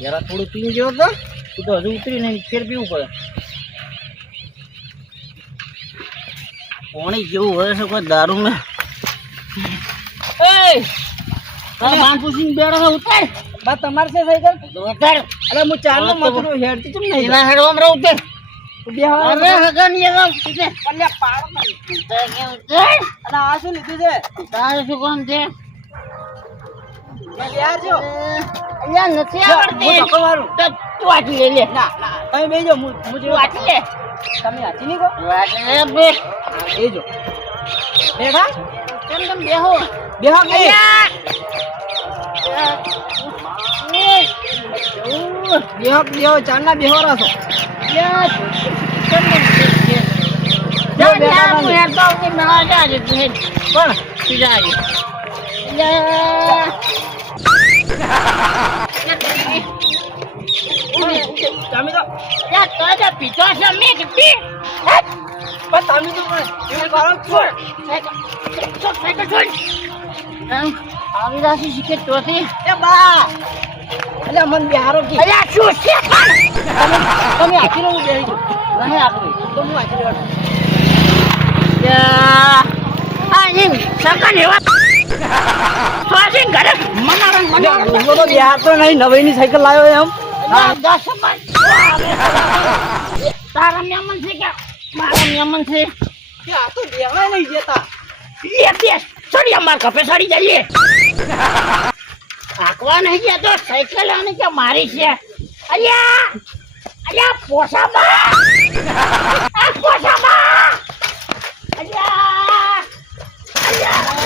જરા થોડું પીન જેવો તો તું તો હજુ ઉતરી નહીં ફેર પીવું પડે. પાણી જેવું હોય છે કોઈ દારૂ ને. પૂછીને છે ઉતાર. બા તમારે છે સાયકલ? ઉતાર. અરે હું ચાલો મતરું હેડતી ચમ નહીં? એના હેડવામાં રહો ઉતાર. અરે હગા ની ઉતાર. અલ્યા પાડો ઉતાર કે આ શું લીધું છે? તારે શું છે? નથી હું આવડતી. ધક્કો મારું તો તું વાંચી લે લે. ના તમે બેજો હું હું તું લે. તમે હાચી નહીં કહો લે બે. બેજો બેઠા? કેમ કેમ બેહો? બેહો કે બેહો બેહો ચારના બેહો? રાસો જા જા હું હેડતો હું મેળા જાજે તું હેડ પણ તમે તો તો છે સ્વાસીન ઘરે. મનારણ મનારણ. હું તો બિહાર તો નહીં નવીની સાયકલ લાવ્યો એમ. તારા મેમન છે કે મારા મેમન છે? કે આ તો બેહવાય નહીં જતા લે બે સડી અમાર કપે સડી જઈએ. આકવા નહીં ગયા તો સાયકલ આને કે મારી છે. અલ્યા અલ્યા પોસાબા. આ પોસાબા. અલ્યા અલ્યા.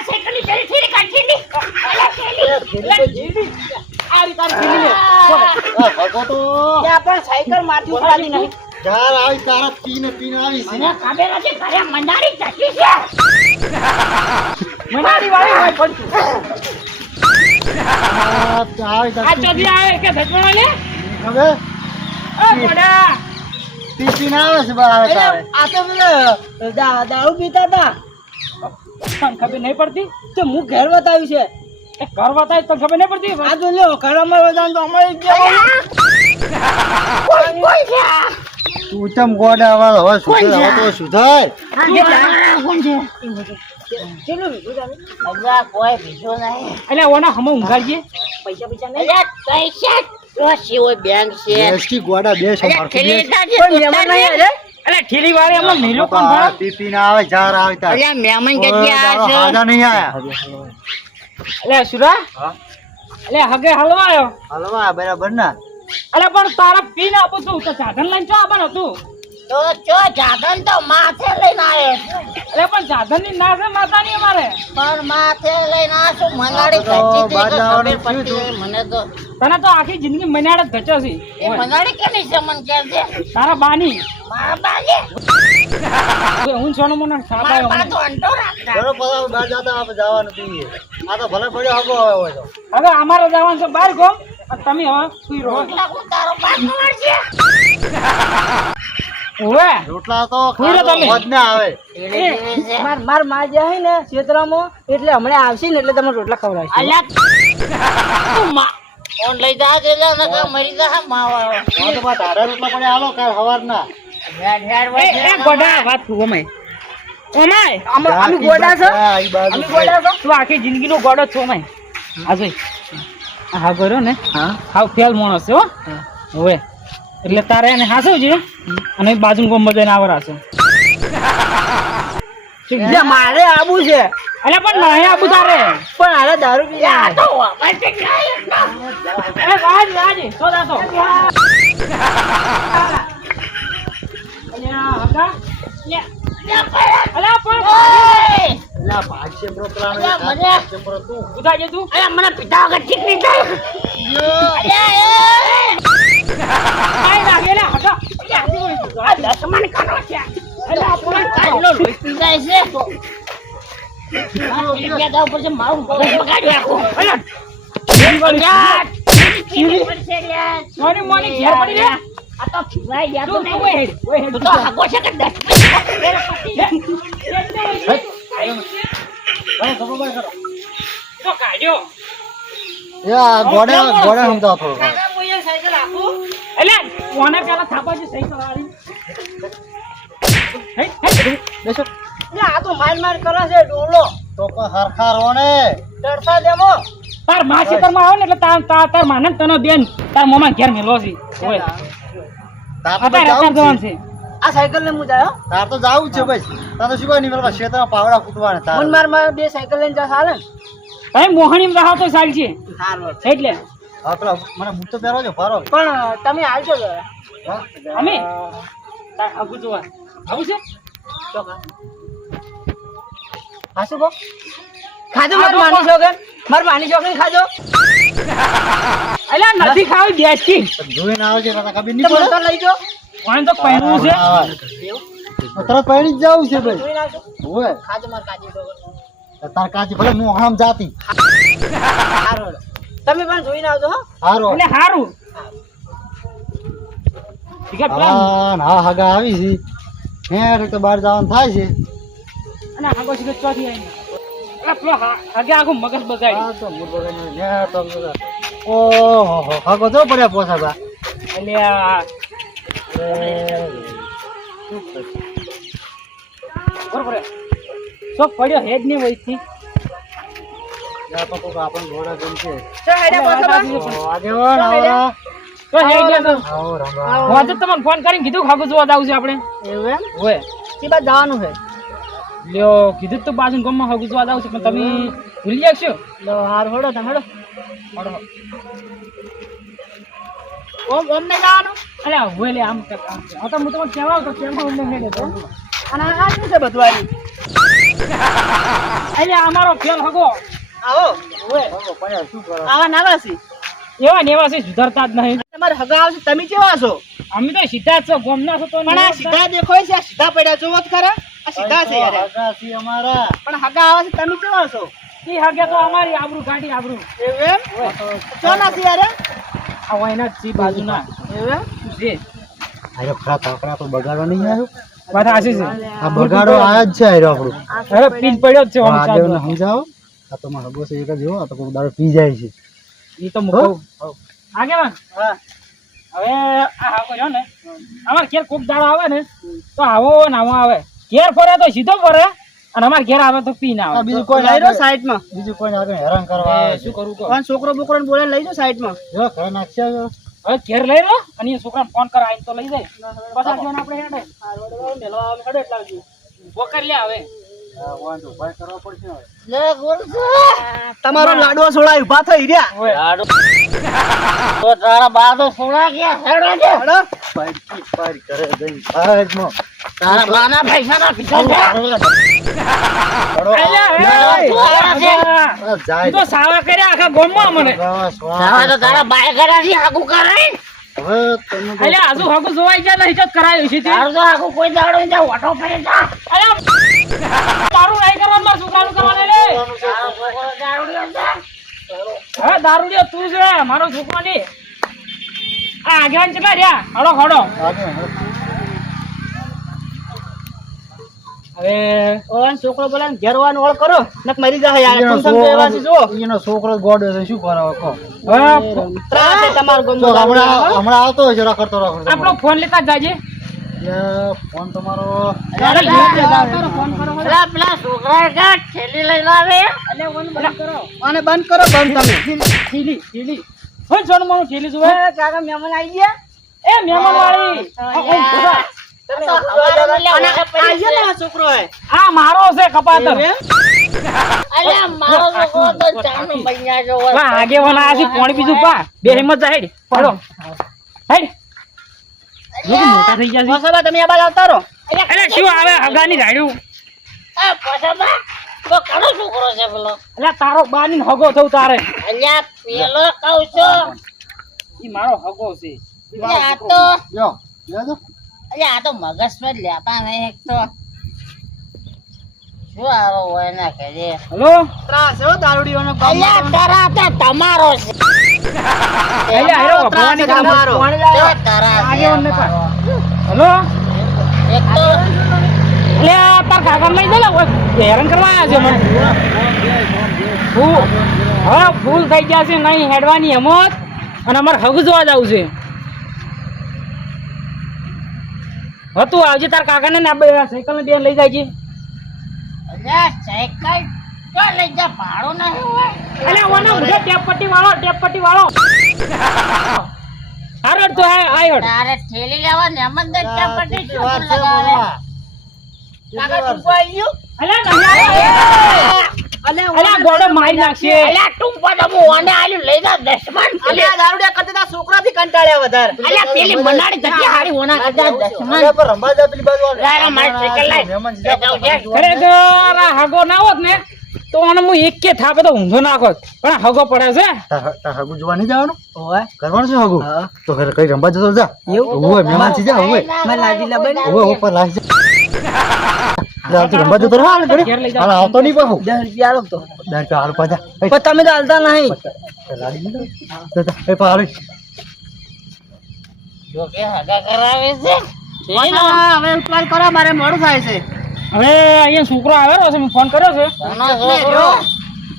સાયકલની ચડી ફીરી કાઢી લી અલ્યા ચડી આ રીત તારી ફીલી લે ત્યાં પણ સાયકલ મારથી ઉપાડી નહીં મને ખબર નથી ઘરે મંડારી ચકી છે મનારી વાળી હોય પણ આ ચોધી આવે કે ધકવાના લે ઓ ગોડા અરે, આ તો પેલા દારૂ પીતા હતા. તને ખબર નહીં પડતી? તો હું ઘેર બતાવ્યું છે. એ ઘર બતાય તો ખબર નહીં પડતી? આ તો લ્યો ઘર અમારે બધાને તો અમારે જ જવાનું. કોઈ કોઈ છે? તું ચમ ગોડા વાળો હવે છે? સુધર હવે તો સુધાર. છે કેટલું કોઈ બીજો નહીં. એટલે ઓના હમ ઊંઘાડીએ પૈસા પૈસા નહીં? અલ્યા પૈસા બેંક છે. ગોડા છે કોઈ મહેમાન નહીં ઠેલી વાળી કોણ ભરા? આવે જાર આવે મહેમાન છે? આયા એટલે સુરા? અરે હગે હલવાયો હલવા બરાબર ના? અરે પણ તારા પીને આપું તું તો સાધન લઈને ચો આવવાનું હતું? તો ચો જાદન તો માથે લઈને આવ્યો અરે પણ સાધનની ના છે માતાની અમારે. પણ માથે લઈને આશું મનાડી તો હતી કે ખબર પડતી મને તો. તને તો આખી જિંદગી મનાડ જ ગચો છે. એ મનાડી કેની છે મન કહે છે? તારા બાની. મારા બાની? હું સોનો મને સાબાયો બા તો અંટો રાખતા. ચલો પછી બહાર જતા આપણે જવાનું પીએ આ તો ભલે પડ્યો આવ્યો હોય તો. હવે અમારે જવાનું છે બહાર ગોમ. તમે હવે સુઈ રહો. તારો બા ખવડાવશે. ઓવે રોટલા તો. મોજ ના આવે. માર મારમાં જે ને ક્ષેત્રમાં એટલે હમણાં આવશે ને એટલે તમે રોટલા ખવડાવશે. અલ્યા. ફોન લઈ જા છે એટલે નકર મરી જા માવા તો બા તારા રોટલા પડે હાલો કાલ સવારના. હેડ હેડ એ ગોડા. વાત ઓમાય. અમે અમે ગોડા છો? હા, ઈ બાજુ અમે ગોડા છો? તું આખી જિંદગીનો ગોડો છો ઓમાય? આ જોઈ. હા કરો ને? હા. હાવ ફેલ માણસ છે હો. હવે. એટલે તારે એને હાસવજે અને બાજુ ગોમ બધાને આવરા છે? એટલે મારે આવું છે. અને પણ નહીં આબુ તારે. પણ હારે દારૂ પી મને પિતા વગર થાય. તું નહીં. ઓય ગોડે ગોડે સમજાવો થોડો કોને પેલા થાપાજી સહી કરવાની હેડ, હેડ. બેસો એટલે આ તો માર માર કરે છે ડોલો. તો કોઈ હરખા રો ડરતા દેમો તારમાં આવે ને એટલે તાર તાર તાર માને તને બેન. તાર મોમાં ઘેર મેલો છે. ઓય તાર તો જવાનું છે. આ સાયકલ ને હું જાયો તાર તો જાવું જ છે ભાઈ. તાર તો શું કોઈ નહીં મેળવા ક્ષેત્રમાં પાવડા ફૂટવાના તાર. મન માર માર બે સાયકલ લઈને જા ચાલે ને. મોહણી રહો તો ચાલ છે એટલે. હા પેલા મને બૂટ તો પહેરો છો ફારો પણ તમે આવજો જરા હા? અમે? આવું જોવા. આવું છે? હાસુ બો? ખાજો માર માની છોકર માર માની છોકરી ખાજો અલ્યા નથી ખાવી ગેસ કી જોઈ ના આવજે તને ખબર તો નહીં મને લઈ જો. કોણ તો પહેરવું છે. તરત પહેરી જ જવું છે ભાઈ. ઓય ખાજો માર કાજી છોકર તાર કાજી ભલે મોહામ જાતી. સારું તમે પણ જોઈને આવજો હો. હારો. એટલે હારું. ઠીક છે, પેલા હા હગા આવી છે. હે તો બહાર જવાનું થાય છે. અને આગો સીધો ચોથી હા- આગે આખું મગજ બગાડી હા તો મૂળ બગાડીને હે તો. ઓહો હગો જો પડ્યા પોસાબા એટલે આ બરોબર. સો પડ્યો હેડની વહીથી યા તો કોક આપણને ઘોડા ગમશે ચો હેડે પાછો આગેવાન આવરા તો હેડ ને તો. આવો રંગા હું તમને ફોન કરીને કીધું ખાગું જોવા જાવ છે આપણે? એવું એમ? ઓય. તે બાદ જવાનું છે. લ્યો કીધું જ તો બાજુ ગામમાં ખાગું જોવા જાવ છે પણ તમે ભૂલી જાગશો લો હાર હોડો તમે હોડો. ઓમ ઓમ ને જવાનું? અરે હોય લે આમ. તો હું તમને કહેવા કેમ દેતો અને આ શું છે બધું આની? એટલે અમારો ફેલ હગો. આવો. આવા નાવા એવા ને સુધરતા જ નહીં. તમારે હગા આવશે તમે કેવા છો? અમે તો સીધા છો ગોમના છો તો પણ આ સીધા દેખાય છે આ સીધા પડ્યા જોવો જ ખરા આ સીધા છે યાર. હગા છે અમારા. પણ હગા આવે છે તમે કેવા છો? ઈ હગે તો અમારી આબરૂ કાઢી આબરૂ. એમ? ચો ના છે યાર આ વાયના જ બાજુના. એમ? શું છે ખરા તાકડા તો બગાડવા નહીં આવ્યો? વાત સાચી છે. આ બગાડો આયા જ છે આયરો આપણું. હવે પીન પડ્યો જ છે આમ આગેવાને સમજાવો? આ તો મારો હગો છે એક જ જો આ તો કોઈ દારૂ પી જાય છે. એ તો મૂકો આગેવાન હા. હવે આ હાકો રહ્યો ને અમાર ઘેર કોક દાડો આવે ને તો આવો ને આવો આવે. ઘેર ફરે તો સીધો ફરે અને અમાર ઘેર આવે તો પી ના આવે. બીજું કોઈ લઈ લો સાઈડમાં. બીજું કોઈ આવે હેરાન કરવા આવે શું કરું કો પણ છોકરો બોકરો બોલે લઈ જો સાઈડમાં જો ઘરે નાખશે જો. હવે ઘેર લઈ લો અને છોકરા છોકરાને ફોન કર આઈને તો લઈ જાય. પછી આગેવાન આપણે હેડે. મેલવા આવે હેડે એટલા સુધી બોકર લે હવે તમારો લાડવો સોળા ઊભા થઈ રહ્યા. તો તારા બા તો સોડા ગયા હેડો છે હેડો. પાડ કી પાડ કરે જઈને પાડમાં. તારા બાના પૈસા ના પીછા છે. તો સાવા કર્યા આખા ગામમાં મને. તારા તો તારા બાય કરાથી આગું કરે હવે અલ્યા આજુ હાકુ જોવાઈ ગયા નહીં તો કરાયું છે તે. કોઈ દાડો જાય ઓટો પડી જા. અલ્યા તારું નહીં કરવાનું મારું છોકરાનું કરવાનું લે તારો છોકરો દારૂડિયો તું છે મારો છોકરો નહીં. આ આગેવાન કેટલા રહ્યા હડો હડો હવે. હવે ઓન છોકરો બોલે ઘેરવાનો ઓળ કરો નક મરી જાય યાર. કોણ સમજો એવા જો છોકરો- એનો છોકરો ગોડ છે શું કરો કહો. હવે ત્રાસ છે તમારો ગમો જો હમણાં હમણાં આવતો હોય કરતો રખડતો આપણો ફોન લેતા જાજે. એટલે ફોન તમારો. પેલા છોકરા અને બંધ કરો. બંધ તમે. થેલી થેલી હોય સોનું મારું થેલી જુએ કાકા મહેમાન આવી ગયા? એ મહેમાન વાળી. છોકરો હે. મારો છે કપાતર. આગેવાન પોણી બીજું પા. બે હિંમત જા હેડ પડો હેડ. મોટા થઈ ગયા છે. તમે આ બાજુ આવતા રહો. અરે શું આવે હગાની રાડ્યું આ પછાબા તો કનો છોકરો છે પેલો. એટલે તારો બાની હગો થઉ તારે. અલ્યા પેલો કહું છો. ઈ મારો હગો છે. આ તો જો જો તો. અલ્યા આ તો મગજમાં લેતા નહીં એક તો. તમારો છે. હલો એટલે તાર કાકા લઈ દે હેરાન કરવા આવ્યા છે મને. ફૂલ હવે ફૂલ થઈ ગયા છે નહીં હેડવાની હમત. અને અમારે હગ જોવા જવું છે. હતું આવજે તાર કાકાને ને સાયકલ ને બે લઈ જાય છે સાયકલ તો લઈ જા ભાડું હોય. અલે ઓનો વાળો વાળો. તો તારે ઠેલી લેવા ને એમ જ દે પટ્ટી લગાવે. કાકા ટૂંકો આવી અલે અલે અલે ગોડો મારી નાખશે. અલ્યા ટૂંકો તો હું ઓને આલ્યું લઈ જા દસમાન અલે આ દારૂડિયા કરતા તા છોકરાથી કંટાળ્યા વધારે. અલ્યા પેલી મનાડી જગ્યા હારી ઓના કરતા રંબા જા પેલી બાજુ. મારી સાયકલ લાય. છે. ખરેખર આ હગો ના હોત ને તો આને હું એક કે થાપે તો ઊંધો નાખો પણ હગો પડે છે. તાર જોવા નહીં જવાનું? ઓય કરવાનું છે હગું? તો ઘરે કઈ રંબા જતો જા. એવું? ઓય મહેમાન છે જા ઓય મને લાગી લે બેન. ઓય ઉપર લાગી જા. લે, આવતી જતો હાલ ઘરે. ઘેર લઈ જાઓ. હાલ આવતો નહીં પાછું. દસ રૂપિયા આલો તો. દાન તો હાલ પાછા. પણ તમે તો હાલતા નહીં. લાડી તો એ પા જો કે હગા કરાવે છે. હવે ઉપાડ કરો મારે મોડું થાય છે. હવે અહીંયા છોકરો આવેલો છે મેં ફોન કર્યો છે.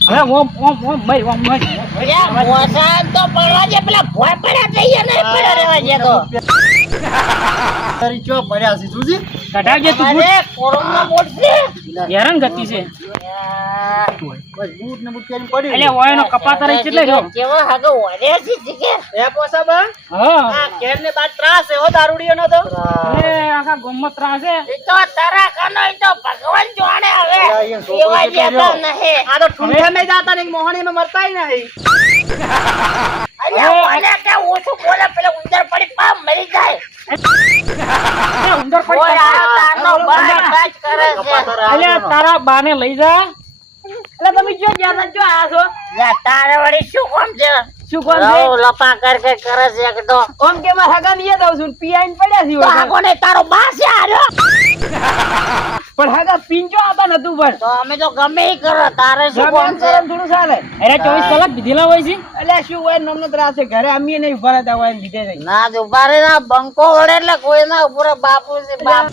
હવે ઓમ ઓમ ઓમ મય ઓમ મય અલ્યા, તો પડવા દે, પેલા ભોંય પડ્યા છે, ને નહીં પડ્યા રહેવા દે તો. તારી ચો પડ્યા છે સુજી કઢાવજે તું કોરોના બોટ છે. હેરાન ગતિ છે બસ બૂટ ને બૂટ પહેરીને પડી એટલે ઓયનો કપાતા રહી એટલે જો. કેવો હાગો વધે છે, જીગર. એ પોસા બા. હા. આ ઘેર ને બાદ ત્રાસ છે હો દારૂડીઓનો તો. અરે આખા ગમત ત્રાસ હે એ તો તારા કનો એ તો ભગવાન જોણે હવે. એવા જેતો આ તો ઠૂંઠા મે જાતા ને મોહણી માં મરતાય નહીં. અરે મને કે ઓછું બોલે, પેલે ઉંદર પડી પામ મરી જાય. ઉંદર પડી કરે તારા બાને લઈ જા. જો જ્યાં જો આ છો. યા, તારે વળી શું કામ છે? શું કોણ છે? લપા કર કે કરે છે એક તો. ઓમ કે માં હગા નહીં દઉં છું પીઆઈન પડ્યા છે તો કોને તારો બા છે હાર્યો. પણ હગા પીંચો આતા નતું પણ. તો અમે તો ગમે ઈ કરો તારે શું કામ છે? થોડું ચાલે. અરે ચોવીસ કલાક દીધેલા હોય છે? એટલે શું હોય નમનો ત્રાસ છે? ઘરે અમીએ નહીં ઊભા રહેતા હોય ને લીધે નહીં. ના જો બારે ના બંકો વળે એટલે કોઈ ના ઉપર બાપુ છે બાપ.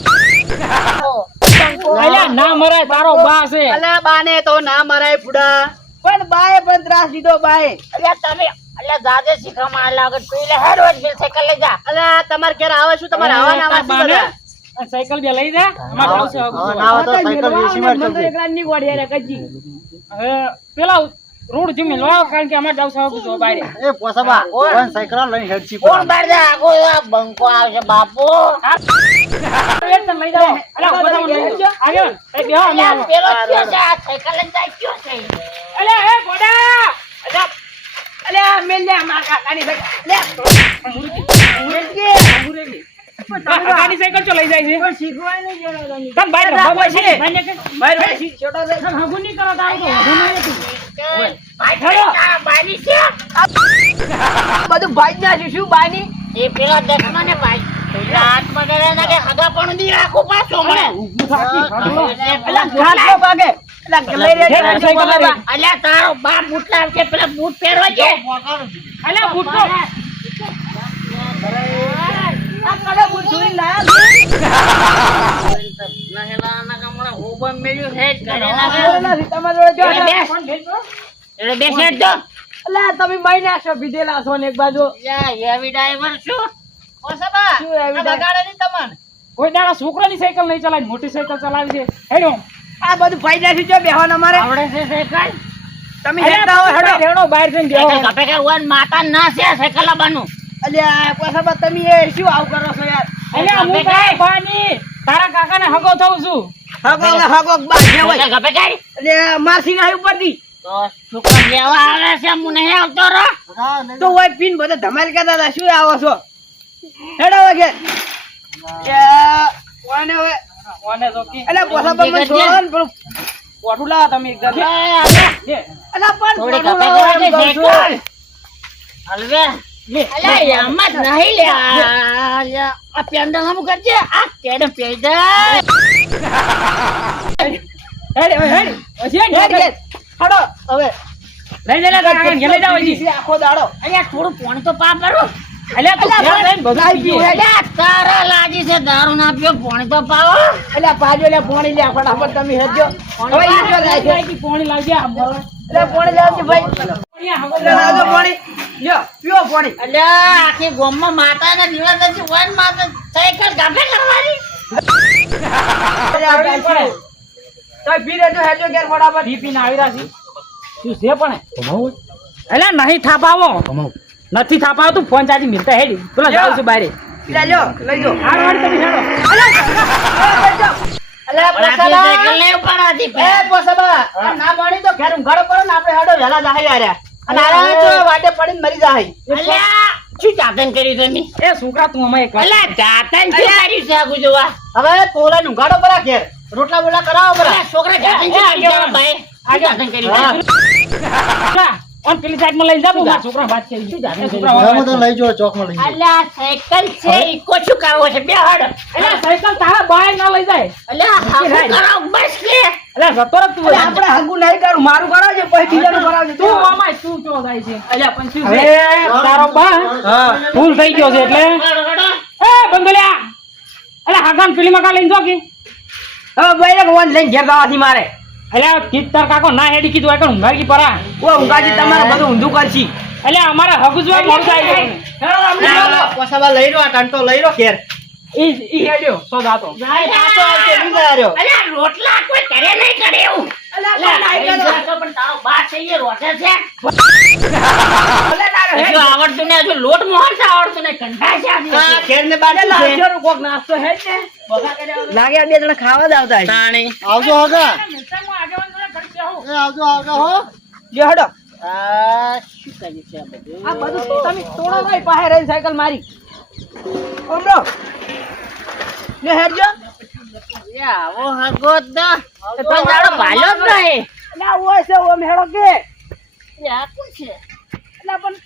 અલ્યા ના મરાય તારો બા છે. અલ્યા બાને તો ના મરાય ફુડા. પણ બાએ પણ ત્રાસ દીધો બાએ. અલ્યા તમે અલ્યા દાદે શીખવામાં આલા વગર તું એટલે હેડ વચ બિલ સાયકલ લઈ જા. અલ્યા તમારે ઘેર આવે શું? તમારે આવા ના સાયકલ બે લઈ જા. અમારે જવું છે હવે હવે. ના આવે તો સાયકલ વેચી માર ચાલશે. હવે પેલા રોડ જમી લો કારણ કે અમાર જવું સાહેબ જો બારે. એ પોસાબા કોણ સાયકલ લઈને પર કોણ બાર જા કો આ બંકો આવશે બાપુ. એ તને લઈ જાઓ. અલા બધા મને આગે એ બેહો અમે આવો. પેલો કયો છે આ સાયકલ લઈને જાય કયો છે. અલે એ ગોડા! અલ્યા અલ્યા મેલ લે મારા કાકાની મુરગી આ કાકાની સાયકલ ચો લઈ જાય છે? પણ શીખવાય નહીં જરા તમે. તને બહાર છે છે. કે બહાર બેસી, છોટો છે. તને હગું નહીં કરો તારું તો વધુ નહીં હતું. ભાઈ બાની છે? બધું ભાઈ જ નાખ્યું શું બાની. એ પેલા દસમા ને ભાઈ તારો બાપ બૂટ લાવશે પેલા બૂટ પહેરવા છે. બૂટ ધોઈને લાયા નહેલાના કમળા હોબમ મેલ્યું હે ઘરે ના છે. ગયો. નથી, તમારા જોડે જો. બેસ. કોણ ભેજ છો? એટલે બેસે તો અલ્યા, તમે મારી નાખશો પીધેલા છો ને એક બાજુ હેવી ડ્રાઈવર શું શું એવી રીતે? કોઈ દાડા છોકરાની સાયકલ નહીં ચલાવી મોટી સાયકલ ચલાવી છે હેડો આ બધું ફાયદા થી છે બેહવાન અમારે આવડે છે સાયકલ તમે હેડો. હેડો બહાર જઈને બેહો. કપે કે વન માતા ના છે સાયકલ લાવવાનું અલ્યા પાછા તમે એ શું આવું કરો છો યાર? અલ્યા, હું તારા બાની, તારા કાકાને હગો થઉં છું. હગો હગો બા જે હોય. સાયકલ અલ્યા, માસી ના ઉપરથી. તો છોકરો લેવા આવે છે હું નહીં આવતો રો તો પીન બધા ધમાલ કરતા હતા. શું આવો છો? હેડો કે હવે. અલ્યા પાછા લાવો તમે એકદમ અલ્યા પણ થોડી કરે હલવે. લે. અલ્યા એમાં જ નહીં લે આ પેન્ડલ હમ કરજે આ કેડે દે હેડ, હેડ. હજી હેડ, હેડ, હવે. લઈ લે લે, તારા કાકાને ઘેર લઈ હજી. બીજી આખો દાડો. અલ્યા થોડું પાણી તો પા કરો અલ્યા તું ઘેર જઈને બધું લાઈ પીજે. ગયું. અલ્યા તારા લાજી છે દારૂ ના પીઓ પાણી તો પાવો અલ્યા પાજો લે પોણી લે ફટાફટ તમે હેડજો હવે ઈ છે. લાગી, પોણી લાગી, આ આખી ગોમમાં માતા ના દિવસ નથી હોય માતા સાયકલ ગાભે કરવાની. નહીં થાપાવો. નથી થાપાવો તું ફોન ચાર્જિંગ મિલતા હેડી. પેલા જાઉં છું બારે. લઈ જો વાળી તમે હેડો અલ્યા પણ આખી પોસાબા. સાયકલ નહીં ઉપાડવાતી એ પોસાબા આ ના પાણી તો ઘેર ઊંઘાડો પડે ને આપણે હેડો વહેલા જાહે આર્યા અને આરા જો વાટે પડીને મરી જાહે. અલ્યા શું જાતન કર્યું તમે તું અમે એક વાત અલ્યા જાતન શું કર્યું છે આગુ જોવા? હવે તોલા ઊંઘાડો પરા ઘેર. રોટલા બોટલા કરાવો છોકરા જાતન પેલી સાઈડ છે. છે? સાઈડમાં લઈ જાવ મારા છોકરા વાત કરી શું જાણે છોકરા વાત કરી. લઈ જો ચોકમાં લઈ અલ્યા સાયકલ છે ઈકો શું કાવો છે બે હડ અલ્યા સાયકલ તારા બાય ના લઈ જાય. અલ્યા કરાવ બસ કે અલ્યા જતો રહે તું આપણે હાગુ નહીં કરું મારું કરાવજો પછી બીજાનું કરાવજો. તું મામા શું ચો જાય છે? અલ્યા પણ શું છે તારો બા ફૂલ ભૂલ થઈ ગયો છે એટલે. એ બંગલ્યા અલ્યા હાગાન પેલી કા લઈ જો કે? હવે ભાઈ ભગવાન લઈને ઘેર જવાથી મારે. અલ્યા કીધ તાર કાકો ના હેડી કીધું એકણ ઊંઘાડી પરા. ઓ ઊંઘાજી તમારે બધું ઊંધું કરશી. અલ્યા અમારે હગુજવા મોડું થાય છે. પોસાબા લઈ રહ્યો આ ટંટો લઈ રહ્યો ઘેર. ઈ ઈ હેડ્યો સો જાતો અલ્યા રોટલા કોઈ કરે નહીં કરે એવું. અલ્યા, નહીં કરતો પણ તારો બા છે એ રોટે છે. હજુ આવડતું ને લોટ મોહન આવડતું ને કંઠા છે આજે. ઘેર ને બાજુ કોક નાસ્તો હેડ લાગે બે જણા ખાવા જ આવતા આવજો આગા મિલતામાં આગેવાન જોડે ઘડી બેહું. એ આવજો આગા હો. લ્યો હેડો. આ શું કર્યું છે આ બધું? આ બધું તમે તોડો ભાઈ પાસે રહી સાયકલ મારી. ઓમરો લ્યો હેડજો. એ આવો હગો તો તો જાડો ભાલ્યો જ નહીં. એટલે આ છે ઓમ હેડો કે. એ આ કોણ છે? એટલે પણ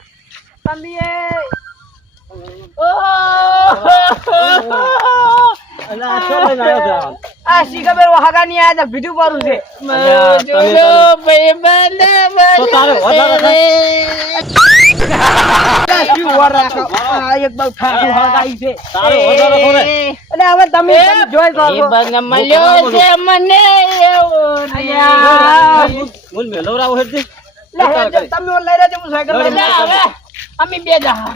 તમે એ આ શી ખબર વહાગાની આયા તા પારું છે જોજો ભાઈબંધ બનશે. આ શું વાર રાખો આ એક બહુ ઠાઠું હળગાઈ છે તારે વધારે થોડે એટલે હવે તમે જોઈ શકો છો. ભાઈબંધ મળ્યો છે મને એવો અલ્યા. મુલ મેલવરાવ હેડજી લે તમે ઓન લઈ લેજો, હું સાયકલ લઈ અમે બે જહા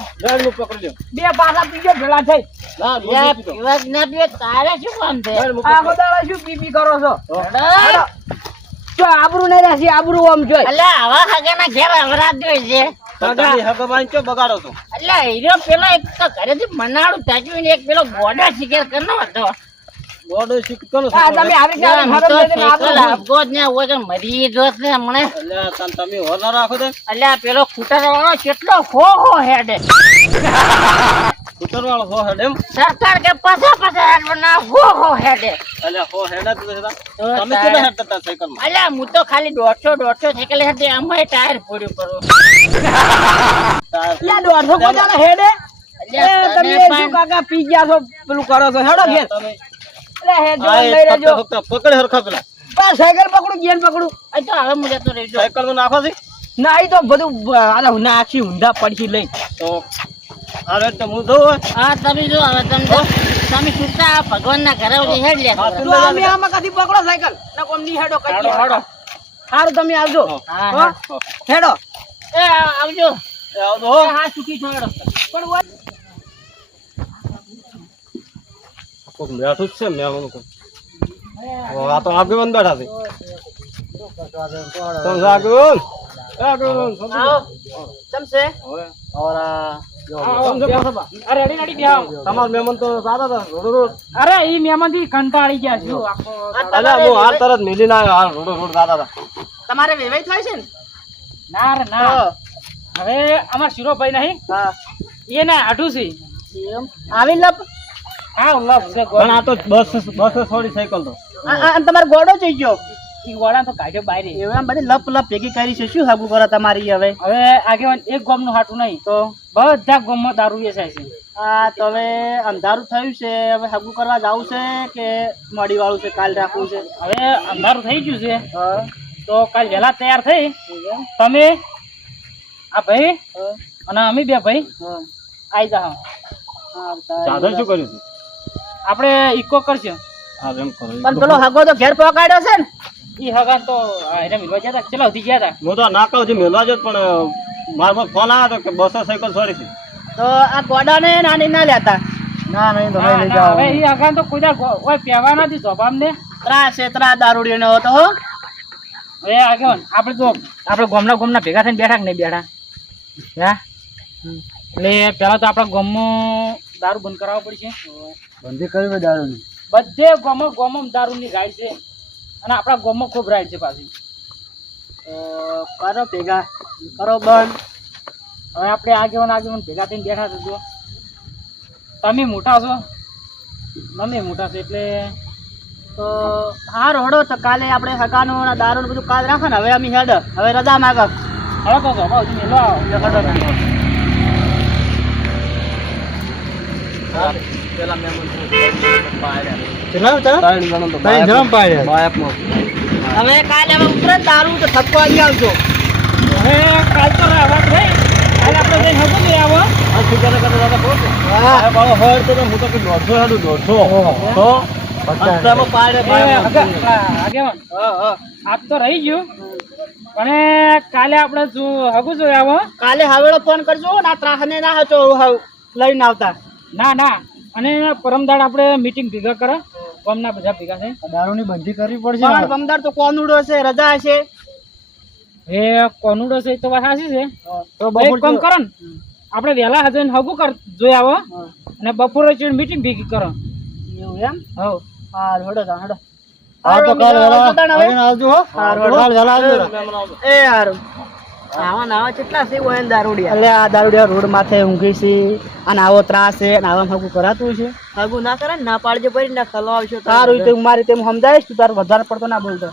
પકડી બે પાછા પીજો ભેળા થઈ. ના પીવે તારે શું કામ છે? આ બધા શું પીપી કરો છો? હેડો. હેડો. જો આબરૂ નહીં રહેશે આબરૂ આમ જોઈ. અલ્યા આવા હગાના ઘેર અવરાત હોય છે. તમે હગવાન ચો બગાડો છો અલ્યા હીરો પેલો એક તો ઘરેથી મનાડું તાચ્યું એક પેલો ગોડા શિકાર કરનો હતો. બોર્ડ શીખતો ને આ તમે આવી ગયા ફરમ લઈને સાયકલ આબરૂ જ ને હોય કે મરી જો છે હમણે. અલ્યા તમ તમે હોના રાખો દે અલ્યા પેલો ખૂટર વાળો કેટલો હો હો હેડે. સ્કૂટર વાળો હો હેડે સરકાર કે પાછા પાછા હેડ ના હો હો હેડે. એટલે હો હેડા તો તમે કેને હેડતા તા સાયકલમાં અલ્યા હું તો ખાલી 150 150 સાયકલ હેડે અમે ટાયર ફોડ્યું કરું અલ્યા દોઢસો પચાસ હેડે. અલ્યા તમે શું કાકા પી ગયા છો? પેલું કરો છો હેડો ઘેર. તમે એટલે લઈ લેજો હરખા પેલા. સાયકલ પકડું ગેન પકડું. આ તો હવે હું જતો રહીશ સાયકલમાં નાખો છે ના તો બધું આલા નાખી ઊંધા પડખી લઈ તો તો હું હા. તમે જો હવે તમે તમે છૂટા ભગવાન ના ઘરે સુધી હેડ લે. તો અમે આમાં કદી પકડો સાયકલ? ના કોમની હેડો કદી હેડો, હેડો. હારું તમે આવજો. હા, હેડો. એ આવજો. એ આવજો હા. ચૂકી છોડો પણ કોક બેઠું જ છે મેં કોક આ તો આગેવાન બેઠા છે. તમે આગેવાન? આગેવાન સમજો. આવો. ચમસે? સમજો પાછા. અરે રેડી રેડી બેહો. તમારા મહેમાન તો સારા હતા રોડ રોડ. અરે ઈ મહેમાનથી કંટાળી ગયા છું. આખો હું હાલ તરત મિલી ના હાલ રોડ રોડ દાદા હતા. તમારે વેવાઈ થાય છે ને? ના રે ના. હવે અમાર શિરોભાઈ નહીં. એના એ છે. આવી લપ પણ આ તો બસ બસ થોડી સાયકલ તો. તમારો ગોડો થઈ ગયો. ઈ ગોળા તો કાઢ્યો બહાર એવા બધી લપ લપ ભેગી કરી છે. શું હાગું કરો તમારી હવે? હવે આગેવાન એક ગામનું હાટું નહીં તો બધા ગામમાં દારૂ વેચાય છે. આ તમે અંધારું થયું છે. હવે હાગુ કરવા જવું છે કે મળી વાળું છે? કાલ રાખવું છે? હવે અંધારું થઈ ગયું છે. તો કાલ વહેલા તૈયાર થઈ. તમે આ ભાઈ અને અમે બે ભાઈ હા. આવી જા હા શું કર્યું છે? આપણે ઈકો કરશું. હા એમ કરો. પણ પેલો હગો તો ઘેર પકડ્યો છે ને? ઈ હગા તો એને મિલવા ગયા હતા ચલા ગયા હતા હું તો ના કહું છું મિલવા જ પણ મારો ફોન આવ્યો હતો કે બસો સાયકલ છોડી છે. તો આ ગોડાને નાની ના લેતા? ના નહીં ના, ના, હવે ઈ હગા તો કોઈ ઓય પેવા નથી સ્વભાવ ને ત્રા છે ત્રા દારૂડિયો નો હતો હો. એ આગળ આપણે તો આપણે ગોમના ગોમના ભેગા થઈને બેઠા કે નહીં બેઠા? હા? એટલે પેલા તો આપણા ગામમાં દારૂ બંધ કરાવવો પડશે? બંધી કરવી દારૂ ની બધે ગામો ગોમમ દારૂની ગાય છે. અને આપણા ગોમ ખૂબ રાઈડ છે પાછી. કરો ભેગા. કરો બંધ. હવે આપણે આગેવાન આગેવાન ભેગા થઈને બેઠા છો જો. તમે મોટા છો? મમ્મી મોટા છો એટલે? તો હા રોડો તો કાલે આપણે હકાનું અને દારૂ બધું કાલ રાખો ને. હવે અમે હેડ. હવે રજા માગ. હવે તો કાલે હવે ઉતરે ને દારૂ તો આવી આવજો. હવે કાલ તો રહેવા ભાઈ કાલે આપણે જઈને આવો. હોય તો હું તો દોઢસો દોઢસો. તો આપ તો રહી ગયું. પણ કાલે આપણે જો હગું જોયા કાલે હવે ફોન કરજો ના ત્રાહને ના હતો હવ લઈને આવતા. ના ના. અને પરમદાડ આપણે મીટિંગ ભેગા કરે. કોમના બધા ભેગા થઈ દારૂની બંધી કરવી પડશે પરમદાડ તો કોનુડો છે? રજા છે એ કોનુડો છે તો વાત સાચી છે. તો તો કામ કરો ને આપણે વહેલા હજુ હગું કર જોઈ આવો. અને બપોરે મીટિંગ ભેગી કરો. એવું એમ? હો હા હેડો તા હેડો. હા તો કાલ વહેલા આવજો હો. કાલ વહેલા આવજો એ હારું. આવા નાવા કેટલા છે ઓય દારૂડિયા? એટલે આ દારૂડિયા રોડ માથે ઊંઘી છે અને આવો ત્રાસ છે અને આવા હગું કરાતું છે. હગું ના કરે ને ના પાડજે ભરી ના ખલો આવશો તારું તે મારી તેમ સમજાવીશ તું તારું વધારે પડતો ના બોલતો.